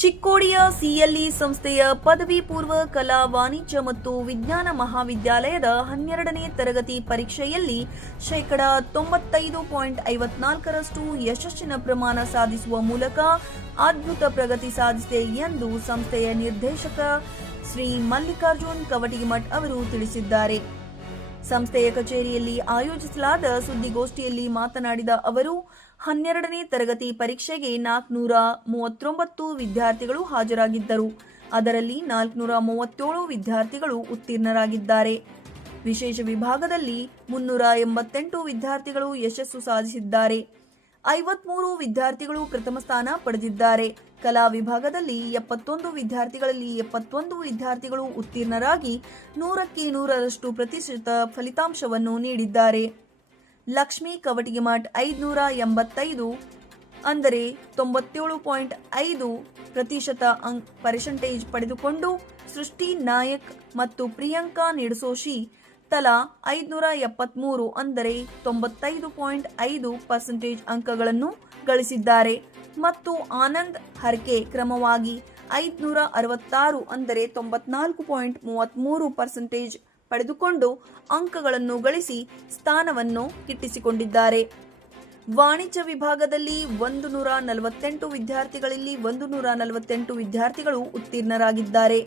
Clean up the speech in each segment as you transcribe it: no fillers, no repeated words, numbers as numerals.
ಚಿಕ್ಕೋಡಿಯ CLE ಸಂಸ್ಥೆಯ ಪದವಿ ಪೂರ್ವ ಕಲಾ ವಾಣಿಜ್ಯ ಮತ್ತು ವಿಜ್ಞಾನ ಮಹಾವಿದ್ಯಾಲಯದ 12ನೇ ತರಗತಿ ಪರೀಕ್ಷೆಯಲ್ಲಿ 95.54% ಯಶಸ್ಸಿನ ಪ್ರಮಾಣ ಸಾಧಿಸುವ ಮೂಲಕ ಅದ್ಭುತ ಪ್ರಗತಿ ಸಾಧಿಸಿದೆ ಎಂದು ಸಂಸ್ಥೆಯ ನಿರ್ದೇಶಕ ಶ್ರೀ ಮಲ್ಲಿಕಾರ್ಜುನ್ ಕವಟಿಮಠ್ ಅವರು ತಿಳಿಸಿದ್ದಾರೆ. ಸಂಸ್ಥೆಯ ಕಚೇರಿಯಲ್ಲಿ ಆಯೋಜಿಸಲಾದ ಸುದ್ದಿಗೋಷ್ಠಿಯಲ್ಲಿ ಮಾತನಾಡಿದ ಅವರು 12ನೇ ತರಗತಿ ಪರೀಕ್ಷೆಗೆ 439 ವಿದ್ಯಾರ್ಥಿಗಳು ಹಾಜರಾಗಿದ್ದರು. ಅದರಲ್ಲಿ 437 ವಿದ್ಯಾರ್ಥಿಗಳು ಉತ್ತೀರ್ಣರಾಗಿದ್ದಾರೆ. ವಿಶೇಷ ವಿಭಾಗದಲ್ಲಿ 388 ವಿದ್ಯಾರ್ಥಿಗಳು ಯಶಸ್ಸು ಸಾಧಿಸಿದ್ದಾರೆ. 53 ವಿದ್ಯಾರ್ಥಿಗಳು ಪ್ರಥಮ ಸ್ಥಾನ ಪಡೆದಿದ್ದಾರೆ. ಕಲಾ ವಿಭಾಗದಲ್ಲಿ 71 ವಿದ್ಯಾರ್ಥಿಗಳಲ್ಲಿ 71 ವಿದ್ಯಾರ್ಥಿಗಳು ಉತ್ತೀರ್ಣರಾಗಿ 100ಕ್ಕೆ 100% ಫಲಿತಾಂಶವನ್ನು ನೀಡಿದ್ದಾರೆ. ಲಕ್ಷ್ಮೀ ಕವಟಿಮಠ್ 585 ಅಂದರೆ 97.5% ಪಡೆದುಕೊಂಡು, ಸೃಷ್ಟಿ ನಾಯಕ್ ಮತ್ತು ಪ್ರಿಯಾಂಕಾ ನಿಡಸೋಶಿ ತಲಾ 573 ಅಂದರೆ 95.5% ಅಂಕಗಳನ್ನು ಗಳಿಸಿದ್ದಾರೆ ಮತ್ತು ಆನಂದ್ ಹರ್ಕೆ ಕ್ರಮವಾಗಿ 566 ಅಂದರೆ 94.33% ಪಡೆದುಕೊಂಡು ಅಂಕಗಳನ್ನು ಗಳಿಸಿ ಸ್ಥಾನವನ್ನು ಗಿಟ್ಟಿಸಿಕೊಂಡಿದ್ದಾರೆ. ವಾಣಿಜ್ಯ ವಿಭಾಗದಲ್ಲಿ 148 ವಿದ್ಯಾರ್ಥಿಗಳಲ್ಲಿ 148 ವಿದ್ಯಾರ್ಥಿಗಳು ಉತ್ತೀರ್ಣರಾಗಿದ್ದಾರೆ.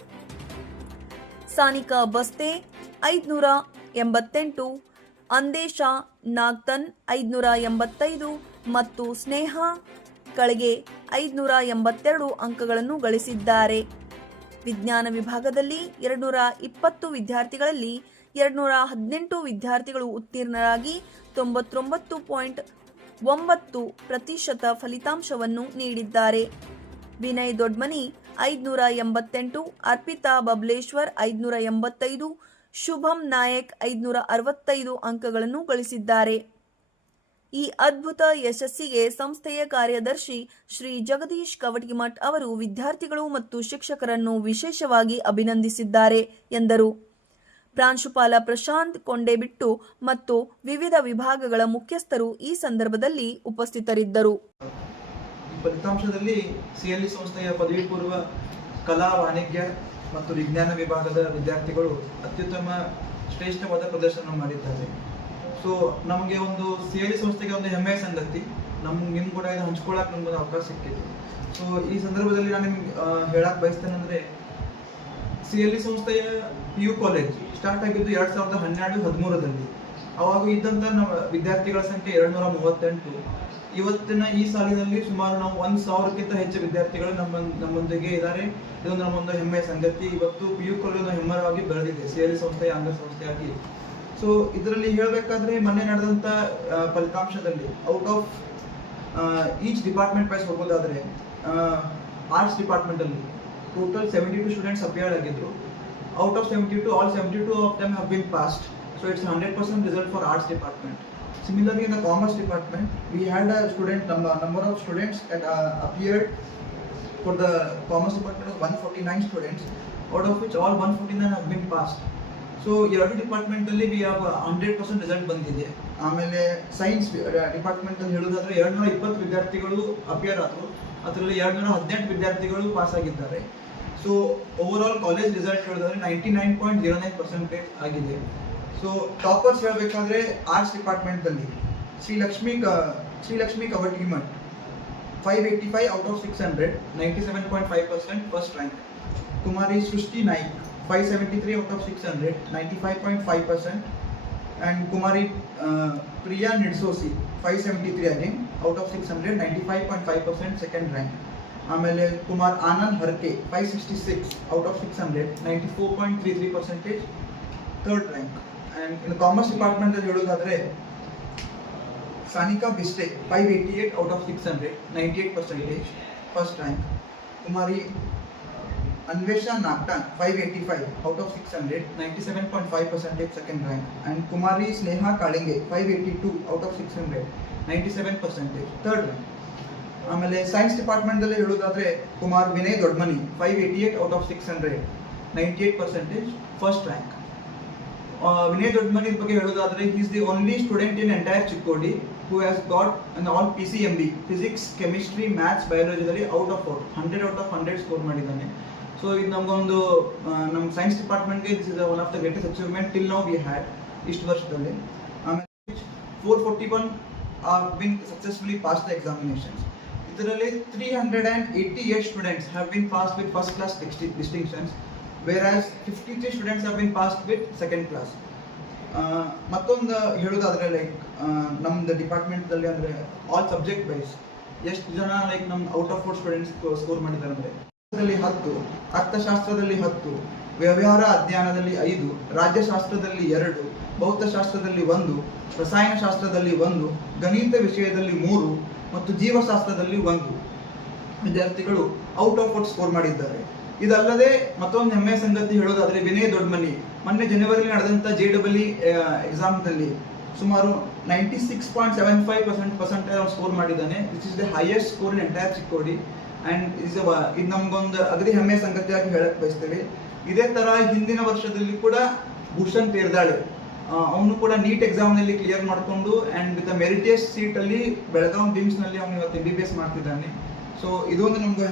ಸಾನಿಕಾ ಬಸ್ತೆ 588, ಅಂದೇಶಾ ನಾಗ್ತನ್ 585 ಮತ್ತು ಸ್ನೇಹಾ ಕಳೆಗೆ 582 ಅಂಕಗಳನ್ನು ಗಳಿಸಿದ್ದಾರೆ. ವಿಜ್ಞಾನ ವಿಭಾಗದಲ್ಲಿ 220 ವಿದ್ಯಾರ್ಥಿಗಳಲ್ಲಿ 218 ವಿದ್ಯಾರ್ಥಿಗಳು ಉತ್ತೀರ್ಣರಾಗಿ 99.9% ಫಲಿತಾಂಶವನ್ನು ನೀಡಿದ್ದಾರೆ. ವಿನಯ್ ದೊಡ್ಮನಿ 588, ಅರ್ಪಿತಾ ಬಬ್ಲೇಶ್ವರ್ 585, ಶುಭಂ ನಾಯಕ್ 565 ಅಂಕಗಳನ್ನು ಗಳಿಸಿದ್ದಾರೆ. ಈ ಅದ್ಭುತ ಯಶಸ್ಸಿಗೆ ಸಂಸ್ಥೆಯ ಕಾರ್ಯದರ್ಶಿ ಶ್ರೀ ಜಗದೀಶ್ ಕವಟಿಮಠ್ ಅವರು ವಿದ್ಯಾರ್ಥಿಗಳು ಮತ್ತು ಶಿಕ್ಷಕರನ್ನು ವಿಶೇಷವಾಗಿ ಅಭಿನಂದಿಸಿದ್ದಾರೆ ಎಂದರು. ಪ್ರಾಂಶುಪಾಲ ಪ್ರಶಾಂತ್ ಕೊಂಡೆಬಿಟ್ಟು ಮತ್ತು ವಿವಿಧ ವಿಭಾಗಗಳ ಮುಖ್ಯಸ್ಥರು ಈ ಸಂದರ್ಭದಲ್ಲಿ ಉಪಸ್ಥಿತರಿದ್ದರು. ಫಲಿತಾಂಶದಲ್ಲಿ ಸಿಎಲ್ಇ ಸಂಸ್ಥೆಯ ಪದವಿ ಪೂರ್ವ ಕಲಾ ವಾಣಿಜ್ಯ ಮತ್ತು ವಿಜ್ಞಾನ ವಿಭಾಗದ ವಿದ್ಯಾರ್ಥಿಗಳು ಅತ್ಯುತ್ತಮ ಶ್ರೇಷ್ಠವಾದ ಪ್ರದರ್ಶನ ಮಾಡಿದ್ದಾರೆ. ಸೊ ನಮಗೆ ಒಂದು ಸಿಎಲ್ಇ ಸಂಸ್ಥೆಗೆ ಒಂದು ಹೆಮ್ಮೆಯ ಸಂಗತಿ, ನಿಮ್ ಕೂಡ ಇದು ಹಂಚ್ಕೊಳ್ಳೋಕೆ ನಮ್ಗೆ ಅವಕಾಶ ಸಿಕ್ಕಿತ್ತು. ಸೊ ಈ ಸಂದರ್ಭದಲ್ಲಿ ನಾನು ನಿಮ್ಗೆ ಹೇಳಕ್ ಬಯಸ್ತೇನೆಂದ್ರೆ, ಸಿಎಲ್ಇ ಸಂಸ್ಥೆಯ PU ಕಾಲೇಜ್ ಸ್ಟಾರ್ಟ್ ಆಗಿದ್ದು 2012-13ರಲ್ಲಿ. ಅವಾಗ ಇದ್ದಂಥ ನಮ್ಮ ವಿದ್ಯಾರ್ಥಿಗಳ ಸಂಖ್ಯೆ 238. ಇವತ್ತಿನ ಈ ಸಾಲಿನಲ್ಲಿ ಸುಮಾರು ನಾವು 1000ಕ್ಕಿಂತ ಹೆಚ್ಚು ವಿದ್ಯಾರ್ಥಿಗಳು ನಮ್ಮೊಂದಿಗೆ ಇದ್ದಾರೆ. ಇದೊಂದು ನಮ್ಮೊಂದು ಹೆಮ್ಮೆಯ ಸಂಗತಿ. ಇವತ್ತು PU ಕಾಲೇಜ್ ಒಂದು ಹೆಮ್ಮರವಾಗಿ ಬೆಳೆದಿದೆ ಸಿಎಲ್ಇ ಸಂಸ್ಥೆಯ ಅಂಗ ಸಂಸ್ಥೆಯಾಗಿ. ಸೊ ಇದರಲ್ಲಿ ಹೇಳಬೇಕಾದ್ರೆ ಮೊನ್ನೆ ನಡೆದಂಥ ಫಲಿತಾಂಶದಲ್ಲಿ out of each department wise ಹೋಗೋದಾದ್ರೆ, ಆರ್ಟ್ಸ್ ಡಿಪಾರ್ಟ್ಮೆಂಟಲ್ಲಿ ಟೋಟಲ್ 72 ಸ್ಟೂಡೆಂಟ್ಸ್ ಅಪಿಯರ್ ಆಗಿದ್ರು. Out of 72, all 72 of them have been passed. So it's 100% result for arts department. Similarly, in the commerce department, we had a number of students that appeared for the commerce department of 149 students, out of which all 149 have been passed. So ಎರಡು ಡಿಪಾರ್ಟ್ಮೆಂಟಲ್ಲಿ we have 100% result ಬಂದಿದೆ. ಆಮೇಲೆ science ಡಿಪಾರ್ಟ್ಮೆಂಟಲ್ಲಿ ಹೇಳೋದಾದ್ರೆ 220 ವಿದ್ಯಾರ್ಥಿಗಳು appear ಆದರು. ಅದರಲ್ಲಿ 218 ವಿದ್ಯಾರ್ಥಿಗಳು pass ಆಗಿದ್ದಾರೆ. So over all college result ಹೇಳೋದಾದ್ರೆ 99.09% ಆಗಿದೆ. ಸೊ ಟಾಪರ್ಸ್ ಹೇಳಬೇಕಾದ್ರೆ ಆರ್ಟ್ಸ್ ಡಿಪಾರ್ಟ್ಮೆಂಟಲ್ಲಿ Shrilakshmi Kavatimath 585 out of 600, 97.5% first rank. ಕುಮಾರಿ Srushti Naik 573 out of 600, 95.5%. And Kumari Priya Nidsosi 573 again out of 600, 95.5% second rank. Amele Kumar Anand Harke 566 out of 600, 94.33% third rank. And in the commerce department the helodadre Sanika Biste 588 out of 600, 98% first rank. Kumari Anvesha Nagtan 585 out of 600, 97.5% second rank. And Kumari Sneha Kalinge 582 out of 600, 97% third rank. ಆಮೇಲೆ science ಡಿಪಾರ್ಟ್ಮೆಂಟಲ್ಲಿ ಹೇಳೋದಾದ್ರೆ Kumar Vinay Dodmani 588 out of 600, 98% first rank. Vinay Dodmani ಬಗ್ಗೆ ಹೇಳೋದಾದ್ರೆ he is the only student in entire Chikkodi who has got an all PCMB, physics, chemistry, maths, biology ದಲ್ಲಿ out of 100 out of 100 score ಮಾಡಿದ್ದಾನೆ. So ಇದು ನಮಗೊಂದು ನಮ್ಮ science ಡಿಪಾರ್ಟ್ಮೆಂಟ್ಗೆ this is one of the greatest achievement till now we had ಇಷ್ಟು ವರ್ಷದಲ್ಲಿ. ಆಮೇಲೆ 441 been successfully passed the examinations. ಇದರಲ್ಲಿ 388 students have been passed with first class distinctions, whereas 53 students have been passed with second class. ಮತ್ತೊಂದು ಹೇಳೋದಾದ್ರೆ like ನಮ್ದು ಡಿಪಾರ್ಟ್ಮೆಂಟ್ದಲ್ಲಿ ಅಂದರೆ all subject wise ಎಷ್ಟು ಜನ ಲೈಕ್ ನಮ್ಮ ಔಟ್ ಆಫ್ 4 ಸ್ಟೂಡೆಂಟ್ಸ್ ಸ್ಕೋರ್ ಮಾಡಿದ್ದಾರೆ ಅಂದರೆ 10, ಅರ್ಥಶಾಸ್ತ್ರದಲ್ಲಿ 10, ವ್ಯವಹಾರ ಅಧ್ಯಯನದಲ್ಲಿ 5, ರಾಜ್ಯಶಾಸ್ತ್ರದಲ್ಲಿ 2, ಭೌತಶಾಸ್ತ್ರದಲ್ಲಿ 1, ರಸಾಯನಶಾಸ್ತ್ರದಲ್ಲಿ 1, ಗಣಿತ ವಿಷಯದಲ್ಲಿ 3 ಮತ್ತು ಜೀವಶಾಸ್ತ್ರದಲ್ಲಿ 1 ವಿದ್ಯಾರ್ಥಿಗಳು ಔಟ್ ಆಫ್ 4 ಸ್ಕೋರ್ ಮಾಡಿದ್ದಾರೆ. ಇದಲ್ಲದೆ ಮತ್ತೊಂದು ಹೆಮ್ಮೆಯ ಸಂಗತಿ ಹೇಳೋದಾದ್ರೆ ವಿನಯ್ ದೊಡ್ಡಮನಿ ಮೊನ್ನೆ ಜನವರಿಯಲ್ಲಿ ನಡೆದಂಥ JEE ಎಕ್ಸಾಮ್ನಲ್ಲಿ ಸುಮಾರು 96.75% ಸ್ಕೋರ್ ಮಾಡಿದ್ದಾನೆ. This is the highest score in entire Chikkodi. And ಇದು ನಮಗೊಂದು ಅಗದಿ ಹೆಮ್ಮೆಯ ಸಂಗತಿಯಾಗಿ ಹೇಳಕ್ ಬಯಸ್ತೇವೆ. ಇದೇ ತರ ಹಿಂದಿನ ವರ್ಷದಲ್ಲಿ ಕೂಡ ಭೂಷಣ್ ತೇರ್ದಾಳೆ ಅವನು ಕೂಡ ನೀಟ್ ಎಕ್ಸಾಮ್ನಲ್ಲಿ ಕ್ಲಿಯರ್ ಮಾಡಿಕೊಂಡು ಆ್ಯಂಡ್ ವಿತ್ ಮೆರಿಟಿಯಸ್ ಸೀಟಲ್ಲಿ ಬೆಳಗಾಂ ಬಿಮ್ಸ್ನಲ್ಲಿ ಅವನು ಇವತ್ತು MBBS ಮಾಡ್ತಿದ್ದಾನೆ. ಸೊ ಇದೊಂದು ನಮ್ಗೆ